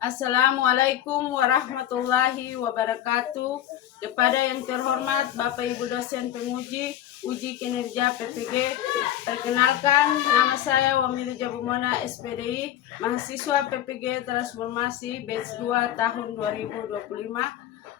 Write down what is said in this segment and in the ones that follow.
Assalamualaikum warahmatullahi wabarakatuh. Kepada yang terhormat Bapak Ibu dosen penguji uji kinerja PPG, perkenalkan nama saya Wamilu Jabumona SPDI, mahasiswa PPG Transformasi Batch 2 tahun 2025,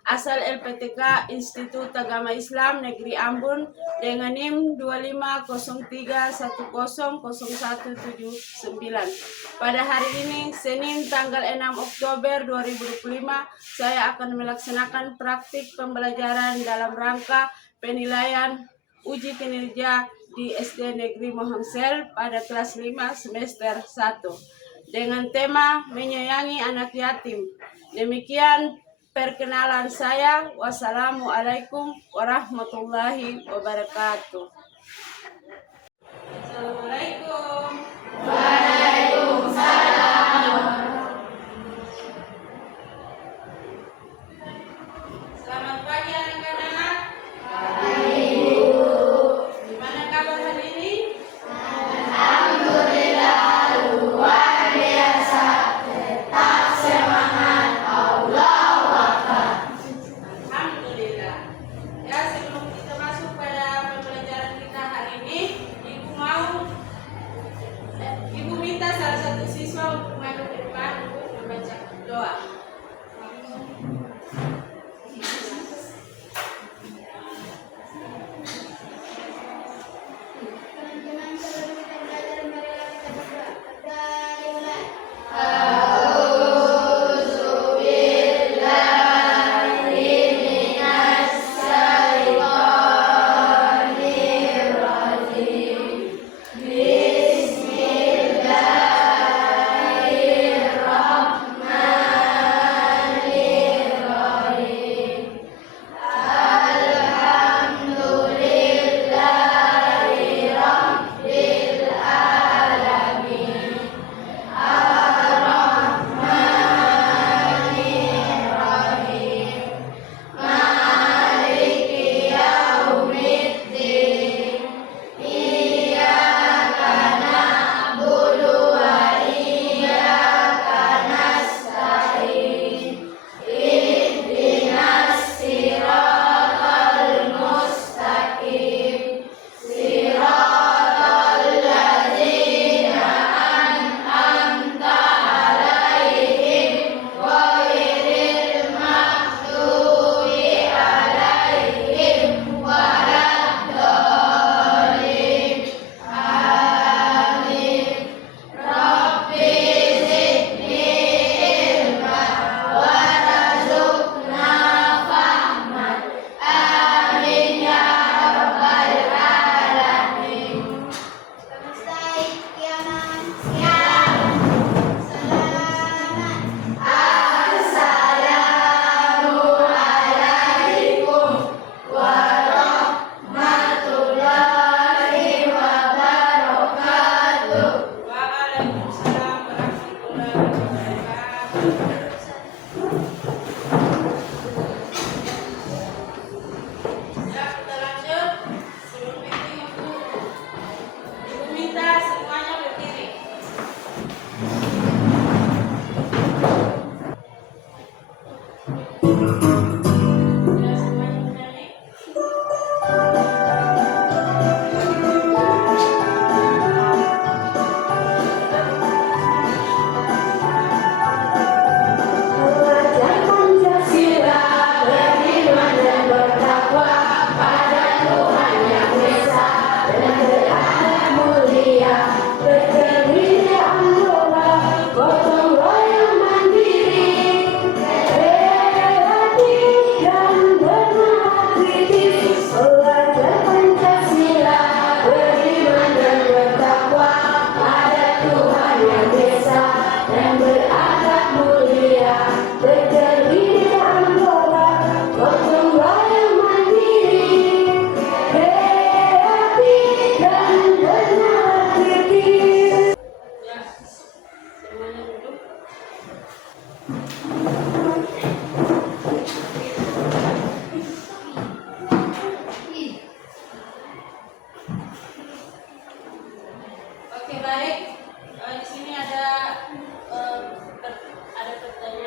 asal LPTK Institut Agama Islam Negeri Ambon dengan NIM 2503100179. Pada hari ini, Senin tanggal 6 Oktober 2025, saya akan melaksanakan praktik pembelajaran dalam rangka penilaian uji kinerja di SD Negeri Mohamsel pada kelas 5 semester 1 dengan tema menyayangi anak yatim. Demikian perkenalan saya. Wassalamualaikum warahmatullahi wabarakatuh. Assalamualaikum. Selamat pagi anak-anak. Gimana kabar hari ini? Alhamdulillah. Ya, sebelum kita masuk pada pembelajaran kita hari ini, Ibu minta salah satu siswa untuk maju ke depan untuk membaca doa. Teman-teman, sebelum kita belajar, marilah kita berdoa. Dimulai. Waalaikumsalam warahmatullahi wabarakatuh. Ya, kita lanjut. Sebelum meeting Ibu minta semuanya berdiri. Ya, semuanya berdiri. Pelajar Pancasila beriman dan bertakwa pada Tuhan Yang Esa dan berakhlak mulia, berkebudayaan global, gotong royong mandiri, kreatif dan bernalar kritis. Pelajar Pancasila beriman dan bertakwa pada Tuhan Yang Esa dan berakhlak mulia, berkebudayaan global, gotong royong mandiri, kreatif dan bernalar kritis. Ya, semuanya duduk. Oke, baik. Di sini ada pertanyaan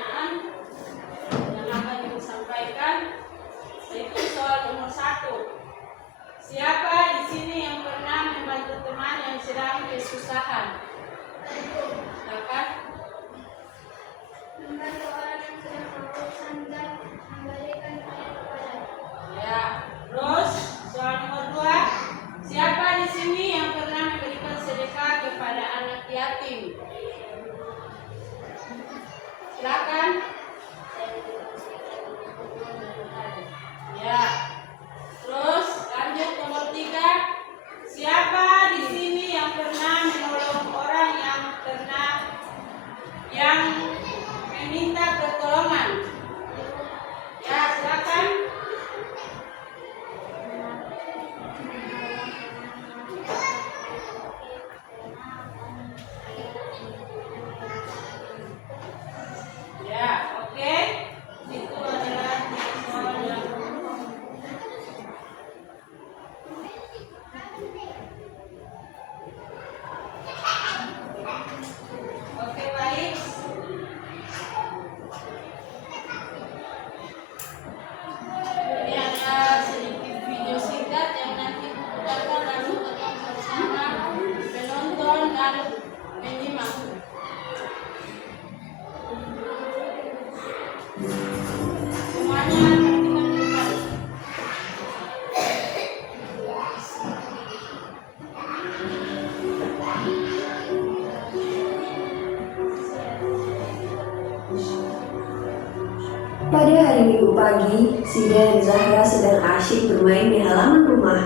Pada hari Minggu pagi, Zidan dan Zahra sedang asyik bermain di halaman rumah.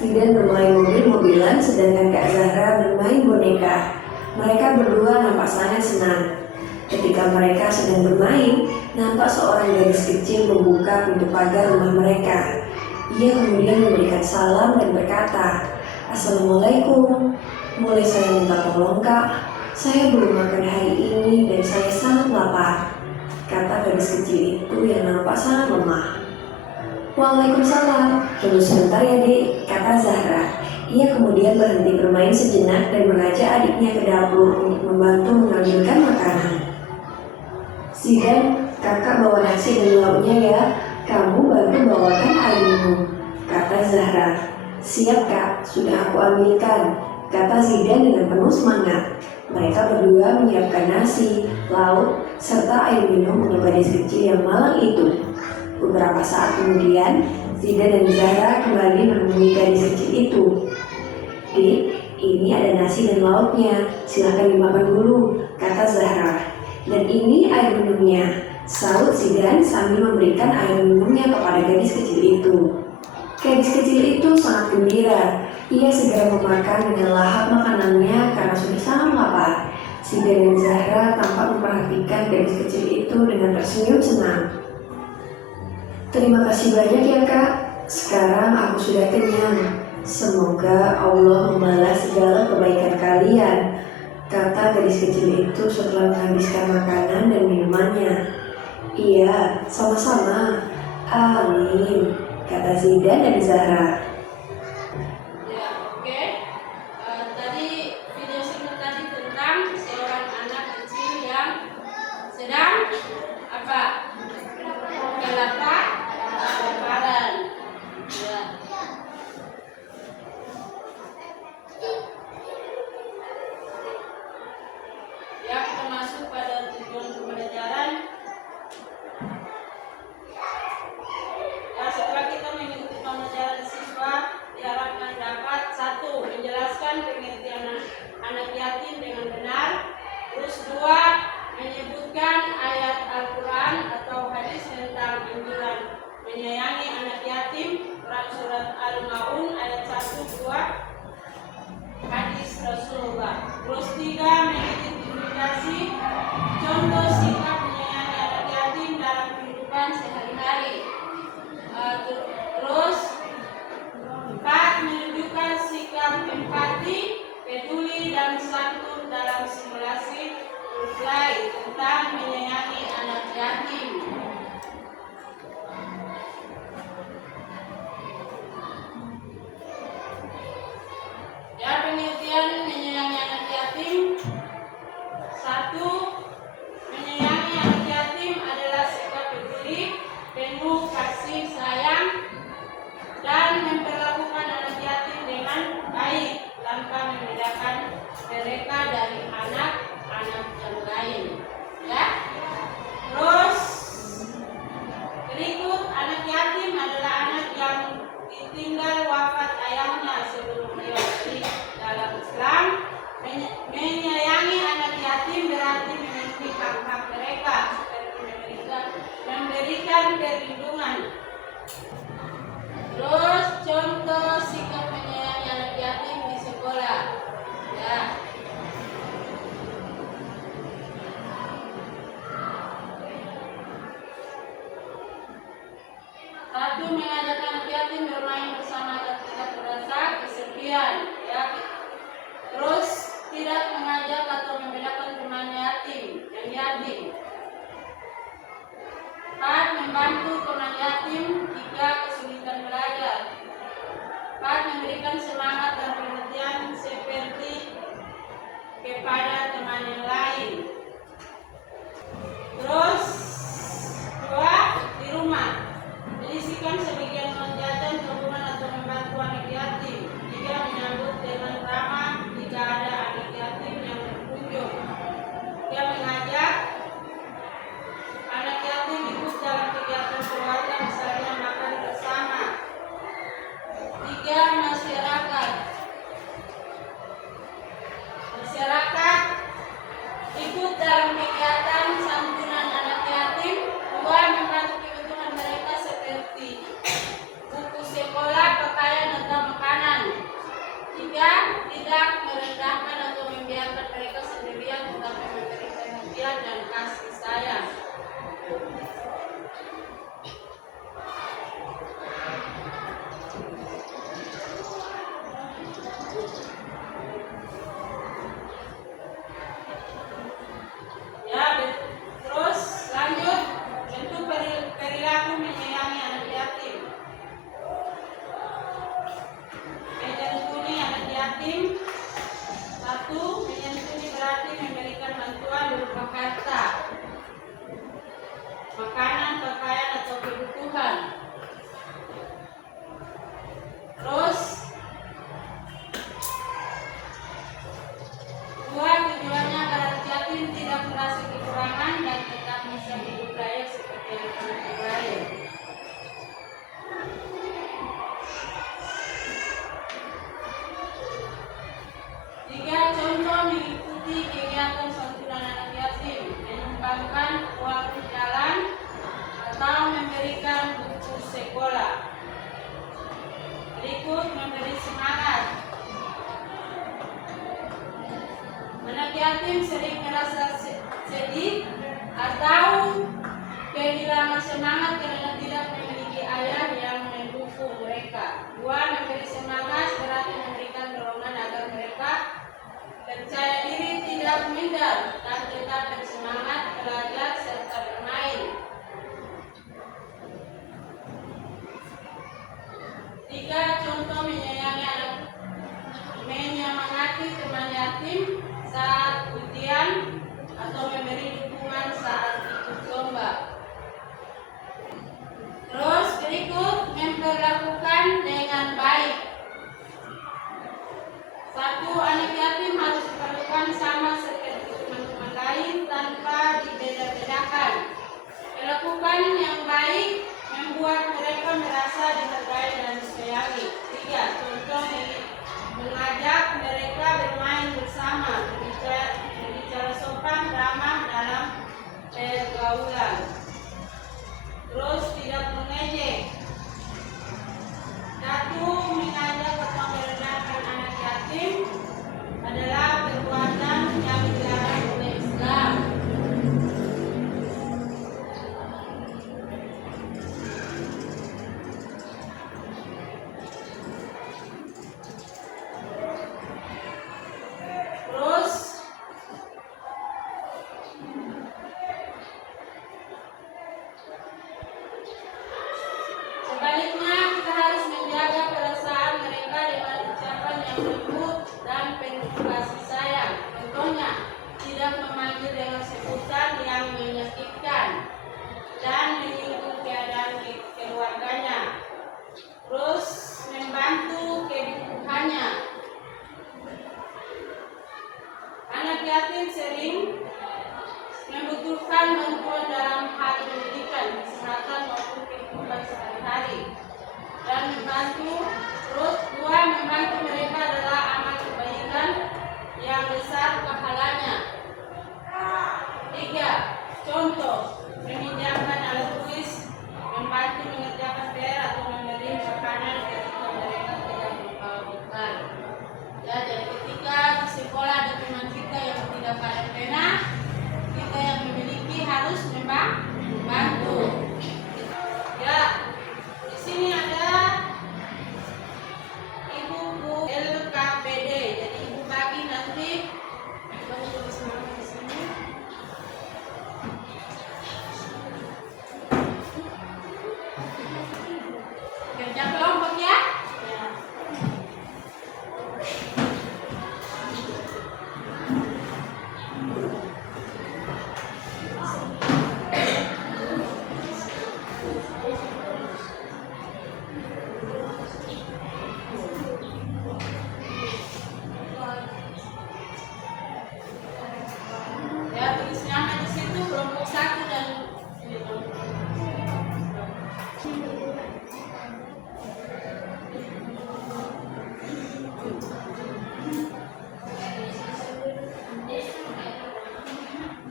Zidan bermain mobil-mobilan, sedangkan Kak Zahra bermain boneka. Mereka berdua nampak sangat senang. Ketika mereka sedang bermain, nampak seorang gadis kecil membuka pintu pagar rumah mereka. Ia kemudian memberikan salam dan berkata, "Assalamualaikum. Boleh saya minta tolong, Kak? Saya belum makan hari ini dan saya sangat lapar," kata gadis kecil itu yang nampak sangat lemah. "Waalaikumsalam. Tunggu sebentar ya, Dek," kata Zahra. Ia kemudian berhenti bermain sejenak dan mengajak adiknya ke dapur untuk membantu mengambilkan makanan. "Zidan, kakak bawa nasi dan lauknya ya. Kamu bantu bawakan air minum," kata Zahra. "Siap, Kak, sudah aku ambilkan," kata Zidan dengan penuh semangat. Mereka berdua menyiapkan nasi, lauk, serta air minum untuk gadis kecil yang malang itu. Beberapa saat kemudian, Zidan dan Zahra kembali menemui gadis kecil itu. "Dik, ini ada nasi dan lauknya, silahkan dimakan dulu," kata Zahra. "Dan ini air minumnya," sahut Zidan sambil memberikan air minumnya kepada gadis kecil itu. Gadis kecil itu sangat gembira. Ia segera memakan dengan lahap makanannya karena sudah sangat lapar. Zidan dan Zahra tampak memperhatikan gadis kecil itu dengan tersenyum senang. "Terima kasih banyak ya, Kak. Sekarang aku sudah kenyang. Semoga Allah membalas segala kebaikan kalian," kata gadis kecil itu setelah menghabiskan makanan dan minumannya. "Iya, sama-sama. Amin," kata Zidan dan Zahra. Ya, oke. Tadi video singkat tadi tentang seorang anak kecil yang sedang apa? Kelaparan. Ya. Ya, kita masuk pada tujuan pembelajaran. Ya, setelah kita mengikuti pembelajaran siswa diharapkan dapat 1. Menjelaskan pengertian anak yatim dengan benar. Terus 2. Menyebutkan ayat Al-Quran atau hadis tentang anjuran menyayangi anak yatim. Surat Al-Maun ayat 1-2 hadis Rasulullah. Terus 3. Mengidentifikasi contoh sikap menyayangi anak yatim dalam kehidupan sehari-hari. Terus 4. Menunjukkan sikap empati, peduli dan santun dalam simulasi role tentang menyayangi anak yatim. Ya, pengertian menyayangi anak yatim. 1. Menyayangi anak yatim adalah sikap peduli, penuh kasih sayang, dan memperlakukan anak yatim dengan baik tanpa membedakan mereka dari anak-anak yang lain. Ya. Terus berikut, anak yatim adalah anak yang ditinggal wafat ayahnya sebelum dewasa. Dalam Islam, menyayangi anak yatim berarti memenuhi hak-hak mereka seperti memberikan perlindungan. Terus contoh sikap menyayangi anak yatim di sekolah. Ya. Satu, mengajak anak yatim bermain bersama dan tidak merasa kesepian. Ya. Terus tidak mengajak atau membedakan teman yatim yang yatim. 4. Membantu teman yatim jika kesulitan belajar. 4. Memberikan semangat dan perhatian seperti kepada teman yang lain. Terus 2. Di rumah menyisihkan sebagian uang jajan, tabungan atau membantu anak yatim. 3. Menyambut dengan ramah jika ada anak yatim yang berkunjung. 4. Mengajak anak yatim ikut dalam kegiatan keluarga, misalnya makan bersama. 3. Masyarakat Melakukan yang baik membuat mereka merasa dihargai dan disayangi. 3. Contoh mengajak mereka bermain bersama, berbicara sopan, ramah dalam pergaulan. Terus tidak mengejek. 1. Mengajak atau merendahkan anak yatim adalah perbuatan yang dilarang oleh Islam. Terus sebaliknya kita harus menjaga perasaan mereka dengan ucapan yang lembut dan penuh kasih sayang. Contohnya, tidak memanggil dengan sebutan yang menyakitkan dan menyinggung keadaan keluarganya. Terus membantu kebutuhannya. Anak yatim sering membutuhkan bantuan dalam hal pendidikan, kesehatan maupun kehidupan sehari-hari. Dan membantu. Terus 2. Membantu mereka adalah amal kebaikan yang besar pahalanya. 3. Contoh meminjamkan alat tulis, membantu mengerjakan PR atau memberi makanan ketika mereka tidak membawa bekal. Ya, jadi ketika di sekolah ada teman kita yang tidak ada pena, kita yang memiliki harus membantu. Ya, di sini ada ibu LKPD. Jadi ibu bagi nanti kamu tulis nama di sini. Kerja kelompok ya. Ya. Ya, tulis nama di situ kelompok 1 dan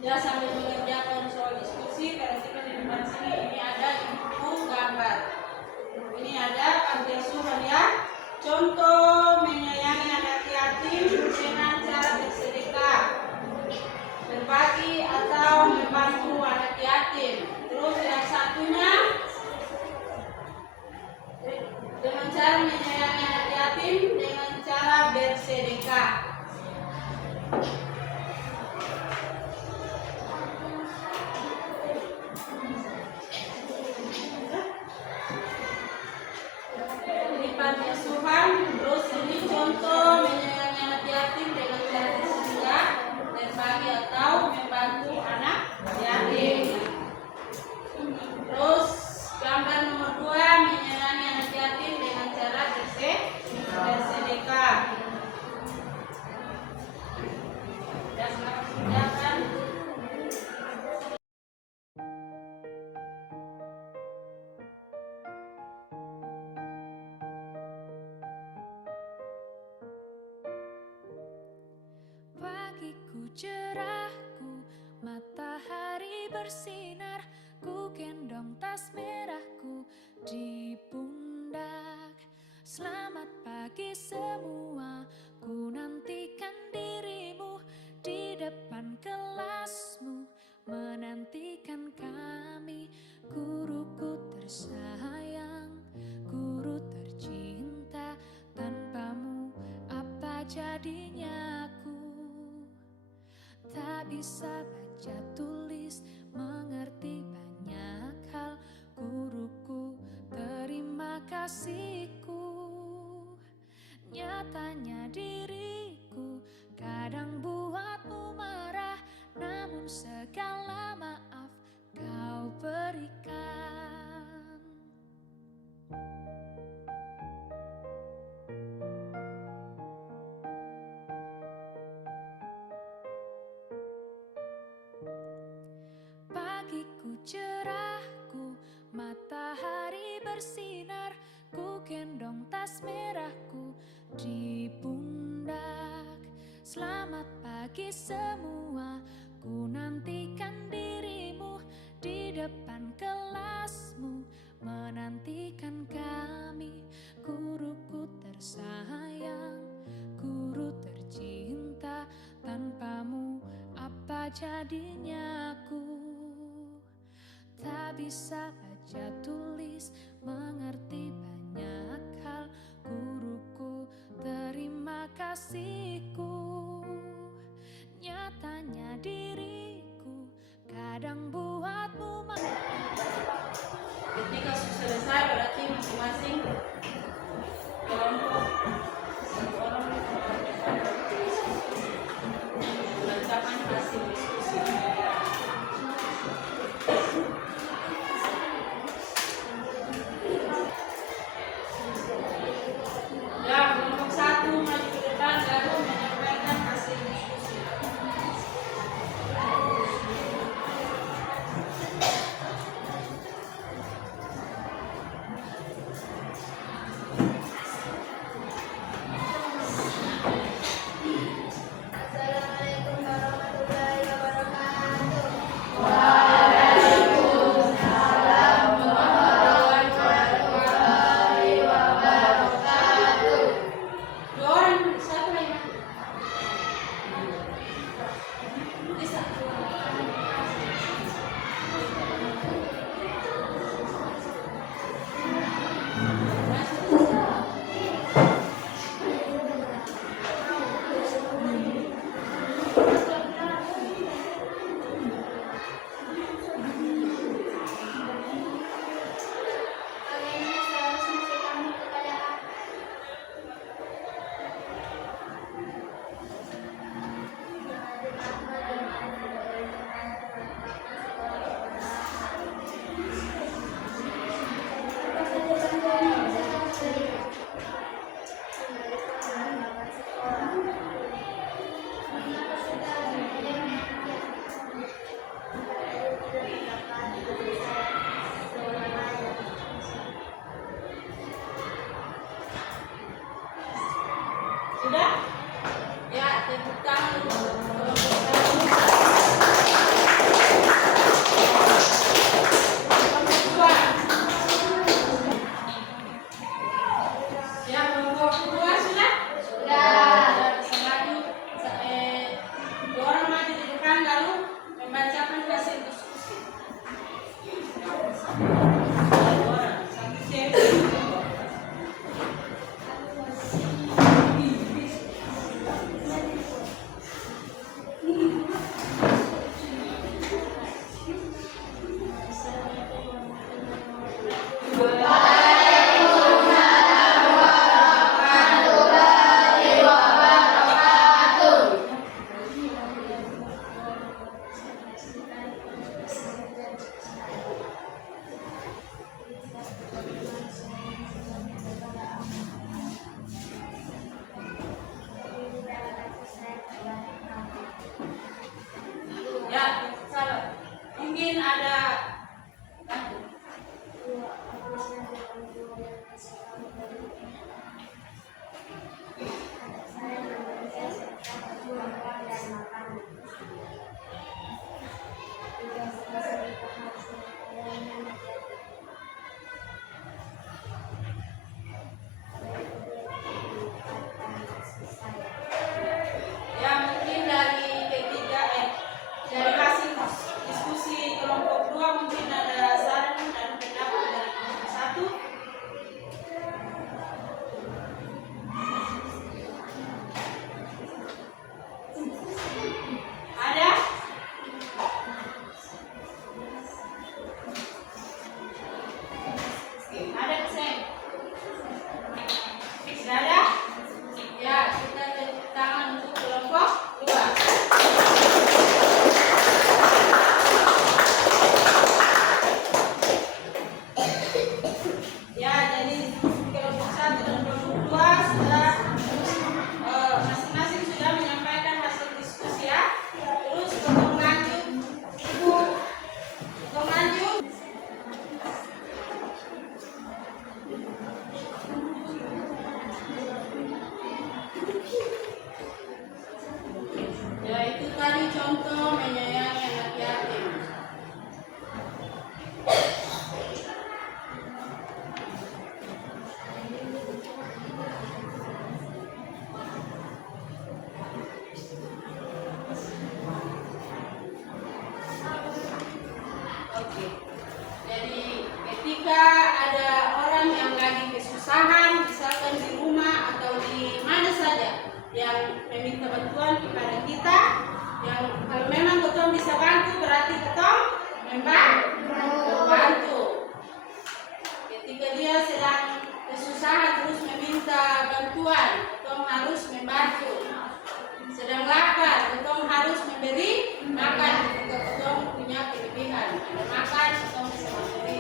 ya, sambil mengerjakan soal diskusi, perhatikan di depan sini. Ini ada ibu gambar. Ini ada panti asuhan ya. Contoh menyayangi anak yatim dengan cara bersedekah, berbagi atau membantu anak yatim. Terus yang satunya dengan cara menyayangi anak yatim dengan cara bersedekah. Ini panti asuhan. Terus ini contoh menyayangi anak yatim dengan cara bersedekah, berbagi atau membantu anak yatim. Terus gambar nomor 2 menyayangi anak yatim dengan cara bersedekah. Ya, selamat mengerjakan. Pagiku cerahku, matahari bersinar, ku gendong tas merahku di pundak. Selamat pagi semua, ku nantikan dirimu di depan kelasmu, menantikan kami. Guruku tersayang, guru tercinta, tanpamu apa jadinya aku? Tak bisa baca tulis, mengerti banyak hal. Guruku, terima kasihku. Nyatanya diriku kadang buatmu marah, namun segala maaf kau berikan. Pagiku cerah, tas merahku di pundak. Selamat pagi semua, ku nantikan dirimu di depan kelasmu, menantikan kami, guruku tersayang, guru tercinta. Tanpamu apa jadinya aku? Tak bisa baca tulis, mengerti banyak hal. Guruku, terima kasihku. Nyatanya diriku kadang buatmu Ketika sudah selesai, berarti masing-masing kelompok satu orang membacakan hasil diskusi. Ya, kelompok satu maju ke depan lalu menyampaikan hasil diskusi. Assalamualaikum warahmatullahi wabarakatuh. Dua orang, satu lagi. Bisa. Bagaimana seharusnya sikapmu kepada aku? Sudah? Ya, tepuk tangan untuk kelompok satu. Kelompok dua. Ya, kelompok dua sudah? Sudah. Bisa maju. Dua orang maju di depan lalu membacakan hasil diskusi. Dua orang, satu cewek. Ya, salah. Mungkin ada ya mungkin dari ketiga dari hasil diskusi kelompok dua mungkin ada saran dan pendapat dari kelompok satu. Ada? Ada Sen? Sudah ada? Ya, kita tepuk tangan untuk kelompok dua. bantuan kepada kita. Yang kalau memang ketong bisa bantu berarti ketong membantu. Ketika dia sedang kesusahan terus meminta bantuan, ketong harus membantu. Sedang lapar, ketong harus memberi makan. Ketika ketong punya kelebihan, ada makan, ketong bisa memberi.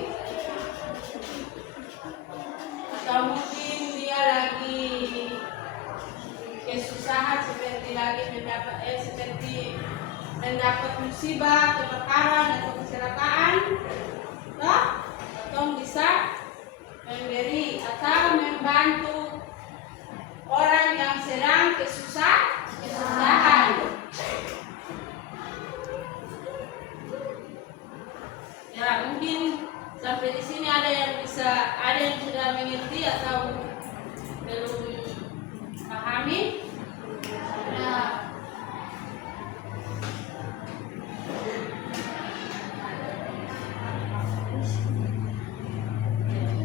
Atau mungkin dia lagi kesusahan seperti mendapat musibah, kebakaran atau kecelakaan, ketong bisa memberi atau membantu orang yang sedang kesusahan. Ya, mungkin sampai di sini ada yang sudah mengerti atau belum pahami. Nah,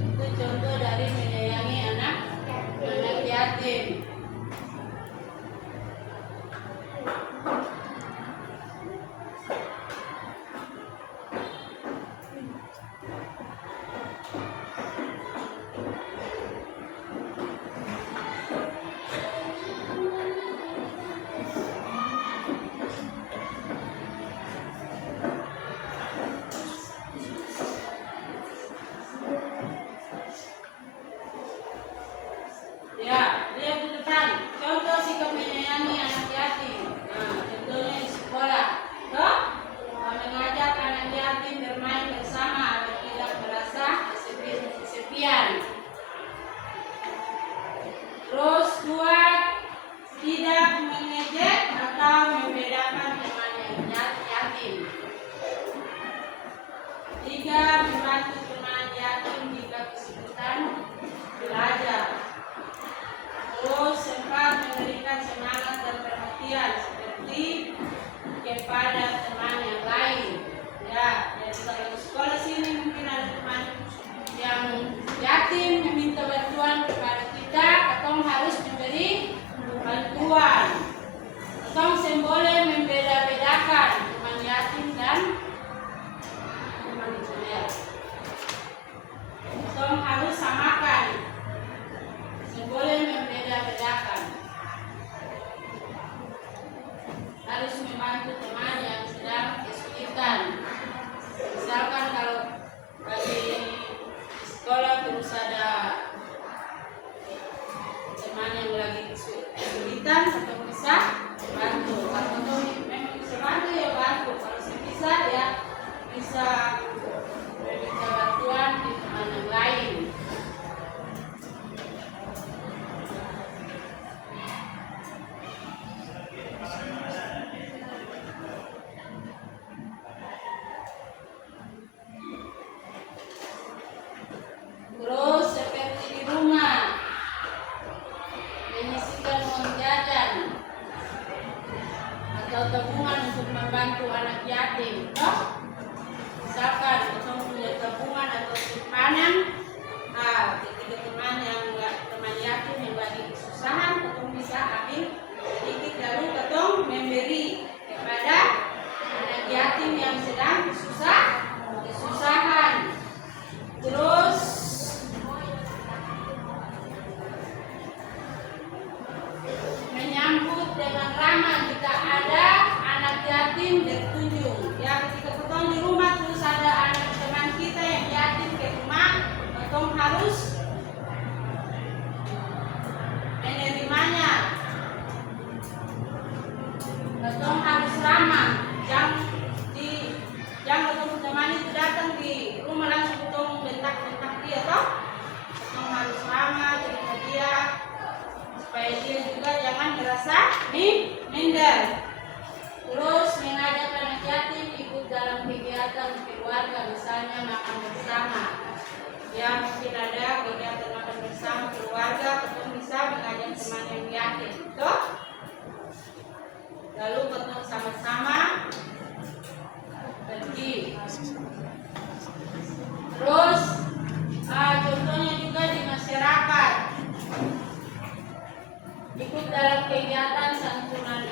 itu contoh dari menyayangi anak yatim. Ya, lihat di depan. Contoh sikap menyayangi anak yatim. Nah, contohnya di sekolah. Mengajak anak yatim bermain bersama agar tidak merasa kesepian. Terus dua, tidak mengejek atau membedakan teman yang yatim. Tiga, membantu teman yatim jika kesulitan belajar. Terus sempat memberikan semangat dan perhatian seperti kepada teman yang lain. Ya, jadi kalau di sekolah sini mungkin ada teman yang yatim meminta bantuan kepada kita, ketong harus memberi bantuan. Ketong boleh membeda-bedakan teman yatim dan teman isolasi. Ketong harus samakan. Boleh membeda-bedakan. Harus membantu teman yang sedang kesulitan. Misalkan kalau lagi di sekolah terus ada teman yang lagi kesulitan, atau bisa bantu. Kalau memang bisa bantu ya bantu. Kalau bisa ya bisa meminta bantuan di teman yang lain. Terus seperti di rumah, menyisihkan uang jajan atau tabungan untuk membantu anak yatim. Misalkan kita punya tabungan atau simpanan, ketika teman yatim yang lagi kesusahan, kita bisa ambil sedikit lalu kita memberi kepada anak yatim yang sedang kesusahan. Terus menyambut dengan ramah jika ada anak yatim berkunjung. Ya, ketika kita di rumah terus ada anak teman kita yang yatim ke rumah, kita harus menerimanya. Kita harus ramah. Jangan ketemu teman itu datang di rumah langsung kita bentak-bentak dia, toh. Kita harus ramah kepada dia, supaya dia juga jangan merasa minder. Terus mengajak anak yatim ikut dalam kegiatan keluarga, misalnya makan bersama. Ya, mungkin ada kegiatan makan bersama keluarga, ketemu bisa mengajak teman yang yatim, toh. Lalu ketemu sama-sama pergi. Terus contohnya juga di masyarakat, ikut dalam kegiatan santunan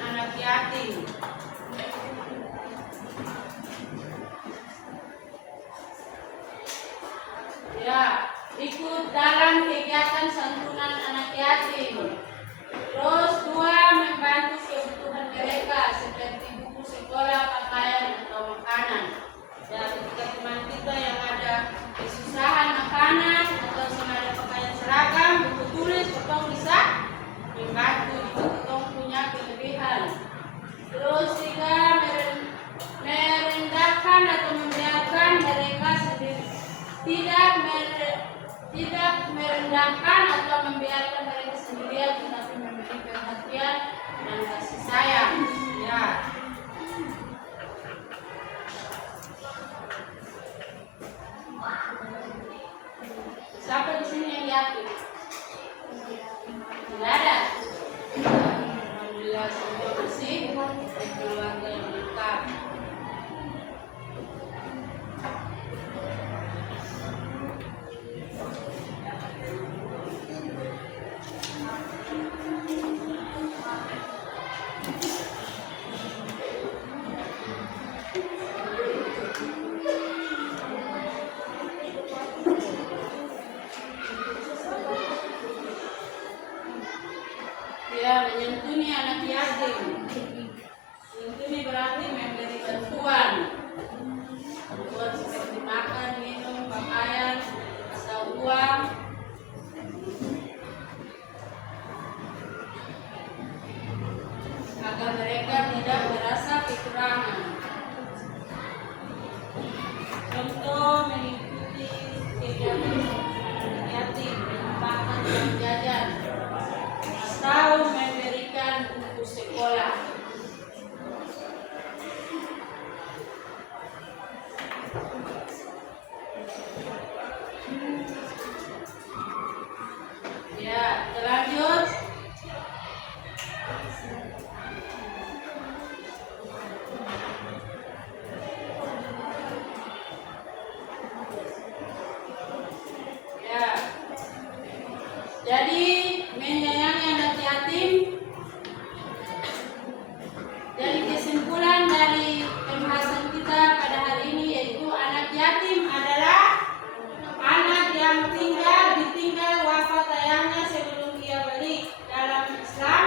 tidak merendahkan atau membiarkan mereka sendirian, tetapi memberi perhatian dan kasih sayang. Ya. Siapa di sini yang yakin? Tidak ada. Alhamdulillah semua bersih, keluarga yang lengkap. Ya, menyantuni anak yatim. Menyantuni berarti memberi bantuan. Bantuan seperti makan, minum, pakaian, atau uang. Agar mereka tidak merasa kekurangan. Contoh mengikuti kegiatan anak yatim, makan dan jajan, atau memberikan buku sekolah. Ya, lanjut. Ya. Jadi menyayangi anak yatim. Jadi kesimpulan dari pembahasan kita pada hari ini yaitu anak yatim adalah anak yang ditinggal wafat ayahnya sebelum ia balik. Dalam Islam,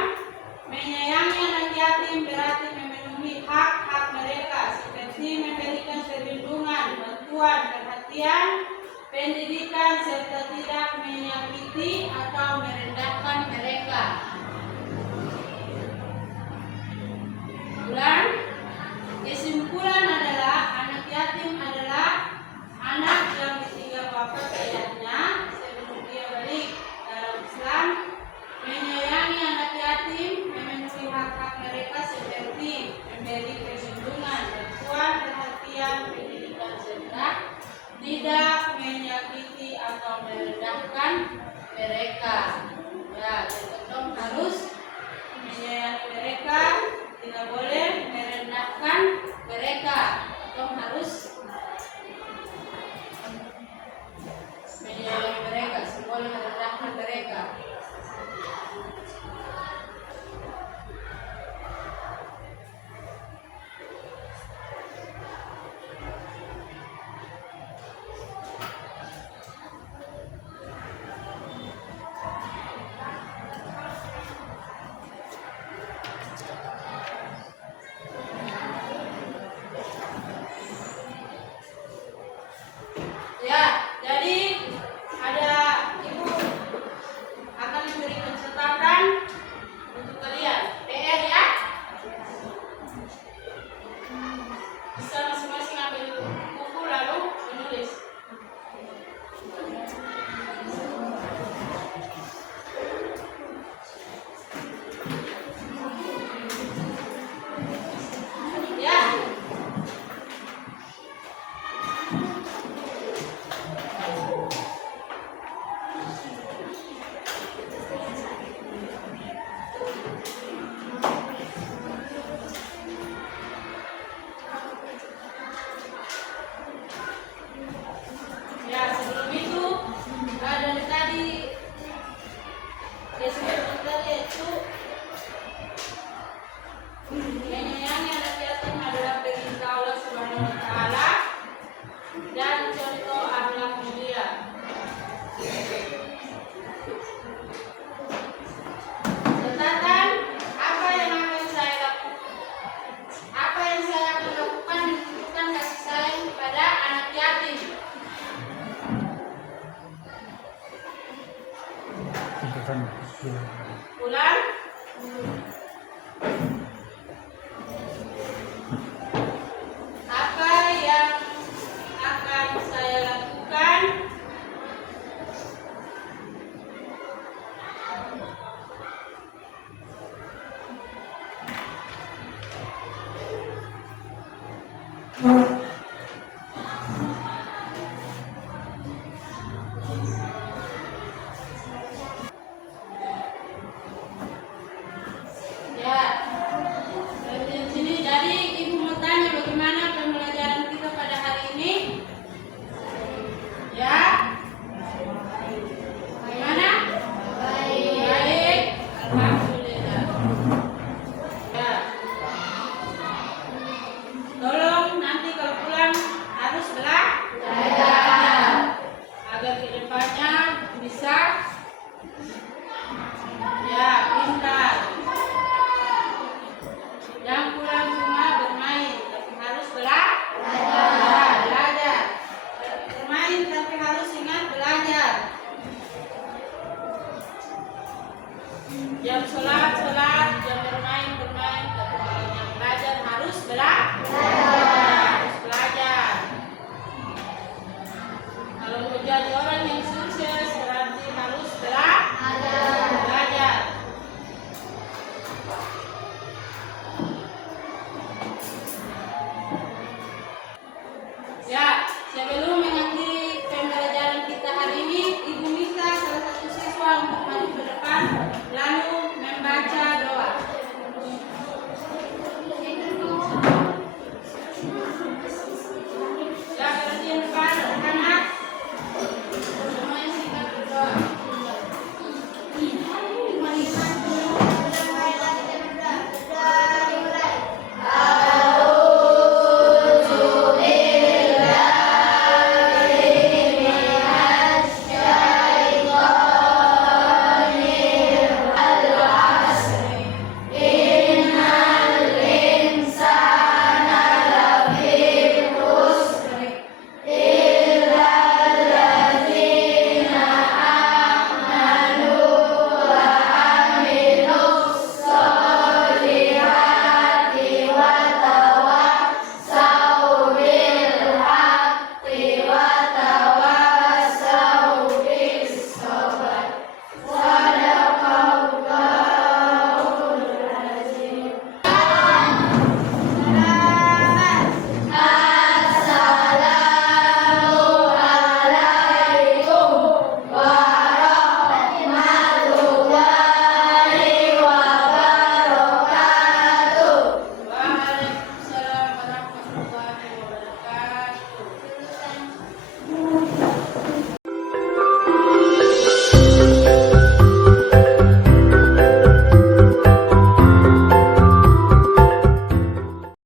menyayangi anak yatim berarti memenuhi hak-hak mereka seperti memberikan perlindungan, bantuan, perhatian, pendidikan, serta tidak menyakiti atau merendahkan mereka. Ulang, kesimpulan adalah anak yatim adalah anak yang ditinggal wafat ayahnya sebelum dia balik. Dalam Islam, menyayangi anak yatim memenuhi hak-hak mereka seperti memberi perlindungan, bantuan, perhatian, pendidikan, serta tidak menyakiti atau merendahkan mereka. Ya, tetap harus menyayangi mereka, tidak boleh merendahkan mereka. Tetap harus menyayangi mereka, boleh merendahkan mereka. Ya, jadi ada ibu akan memberikan catatan untuk kalian. PR ya. Bisa masing-masing ambil buku lalu menulis. Ya. Ya, sebelum itu dari tadi sebelum tadi itu menyayangi anak yatim adalah perintah Allah Subhanahu wa Ta'ala.